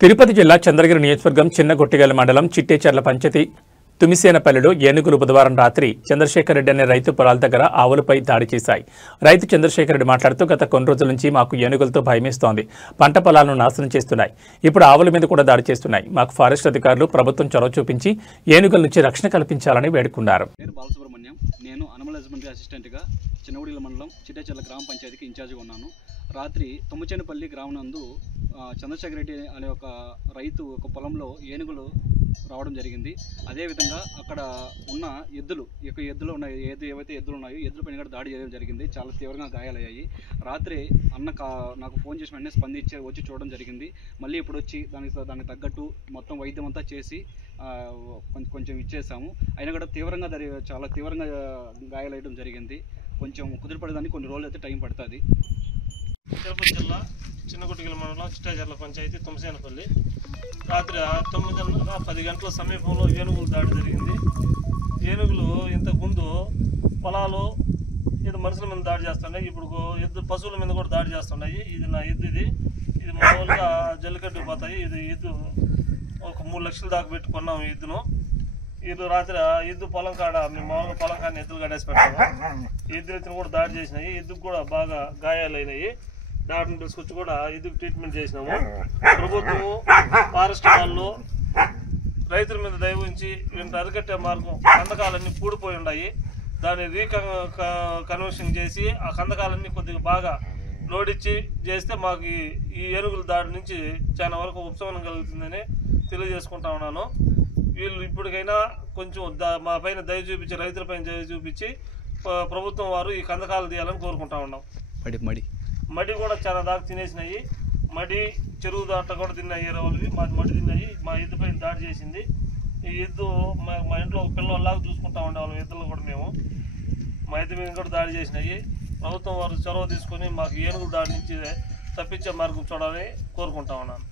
తిరుపతి జిల్లా చంద్రగిరి నియోజకవర్గం చిన్నగొట్టిగల మండలం చిట్టేచర్ల పంచాయతీ తుమిసేనపల్లిలో ఏనుగులు బుధవారం రాత్రి చంద్రశేఖర్ రెడ్డి అనే రైతు పొలాల దగ్గర ఆవులపై దాడి చేశాయి. రైతు చంద్రశేఖర్ రెడ్డి మాట్లాడుతూ గత కొన్ని రోజుల నుంచి మాకు ఏనుగులతో భయమేస్తోంది. పంట పొలాలను నాశనం చేస్తున్నాయి. ఇప్పుడు ఆవుల మీద కూడా దాడి చేస్తున్నాయి. మాకు ఫారెస్ట్ అధికారులు ప్రభుత్వం చొరవ చూపించి ఏనుగుల నుంచి రక్షణ కల్పించాలని వేడుకున్నారు. నేను అనిమల్ హస్బెండరీ అసిస్టెంట్గా చిన్నగొట్టిగల మండలం చిట్టేచర్ల గ్రామ పంచాయతీకి ఇన్ఛార్జిగా ఉన్నాను. రాత్రి తుమ్మచేనపల్లి గ్రామం నందు చంద్రశేఖర్ రెడ్డి అనే ఒక రైతు ఒక పొలంలో ఏనుగులు రావడం జరిగింది. అదేవిధంగా అక్కడ ఉన్న ఎద్దులు ఉన్నాయి, ఏవైతే ఎద్దులు ఉన్నాయో ఎద్దుల పైన కూడా దాడి చేయడం జరిగింది. చాలా తీవ్రంగా గాయాలయ్యాయి. రాత్రి నాకు ఫోన్ చేసిన వెంటనే స్పందించి వచ్చి చూడడం జరిగింది. మళ్ళీ ఇప్పుడు వచ్చి దానికి తగ్గట్టు మొత్తం వైద్యం అంతా చేసి కొంచెం ఇచ్చేసాము. అయినా కూడా చాలా తీవ్రంగా గాయాలయ్యడం జరిగింది. కొంచెం కుదిరిపడేదానికి కొన్ని రోజులు అయితే టైం పడుతుంది. తిరుపతి జిల్లా చిన్నగొట్టిగల మండలం చిట్టేచర్ల పంచాయతీ తుమ్మసేనపల్లి రాత్రి 9:10 గంటల సమీపంలో ఏనుగులు దాడి జరిగింది. ఏనుగులు ఇంతకుముందు పొలాలు ఇది మనుషుల మీద దాడి చేస్తున్నాయి. ఇప్పుడు పశువుల మీద కూడా దాడి చేస్తున్నాయి. ఇది నా ఎద్దు, ఇది మామూలుగా జల్లికట్టుకు పోతాయి. ఇది ఒక 3 లక్షల దాకా పెట్టుకున్నాము ఈ ఎద్దును. ఇది రాత్రి ఎద్దు పొలం కాడ మేము మామూలుగా పొలం కాడ ఎద్దులు కట్టేసి పెడతాము. ఎద్దును కూడా దాడి చేసినాయి. ఎద్దుకు కూడా బాగా గాయాలైనాయి. డాక్టర్ని తీసుకొచ్చి కూడా ఎద్దుకు ట్రీట్మెంట్ చేసినాము. ప్రభుత్వము ఫారెస్ట్ వాళ్ళు రైతుల మీద దయ ఉంచి వీటిని అరికట్టే మార్గం కందకాలన్నీ పూడిపోయి ఉన్నాయి. దాన్ని కన్వర్షన్ చేసి ఆ కందకాలన్నీ కొద్దిగా బాగా లోడిచ్చి చేస్తే మాకు ఈ ఏనుగుల దాడి నుంచి చాలా వరకు ఉపశమనం కలుగుతుందని తెలియజేసుకుంటా ఉన్నాను. వీళ్ళు ఇప్పటికైనా కొంచెం మా పైన దయ చూపించి రైతులపైన దయ చూపించి ప్రభుత్వం వారు ఈ కందకాలు తీయాలని కోరుకుంటా ఉన్నాం. మడి కూడా చాలా దాకా తినేసినాయి. మడి చెరువు దాట కూడా తిన్నాయి. ఎరవల్వి మాది మడి తిన్నాయి. మా ఎద్దు పైన దాడి చేసింది. ఈ ఎద్దు మా ఇంట్లో ఒక పిల్లల్లాగా చూసుకుంటా ఉండేవాళ్ళం. ఎద్దులు కూడా మేము మా ఎద్దు మీద కూడా దాడి చేసినాయి. ప్రభుత్వం వారు చొరవ తీసుకొని మాకు ఏనుగుల దాడి నుంచి తప్పించే మార్గం చూడాలని కోరుకుంటా ఉన్నాను.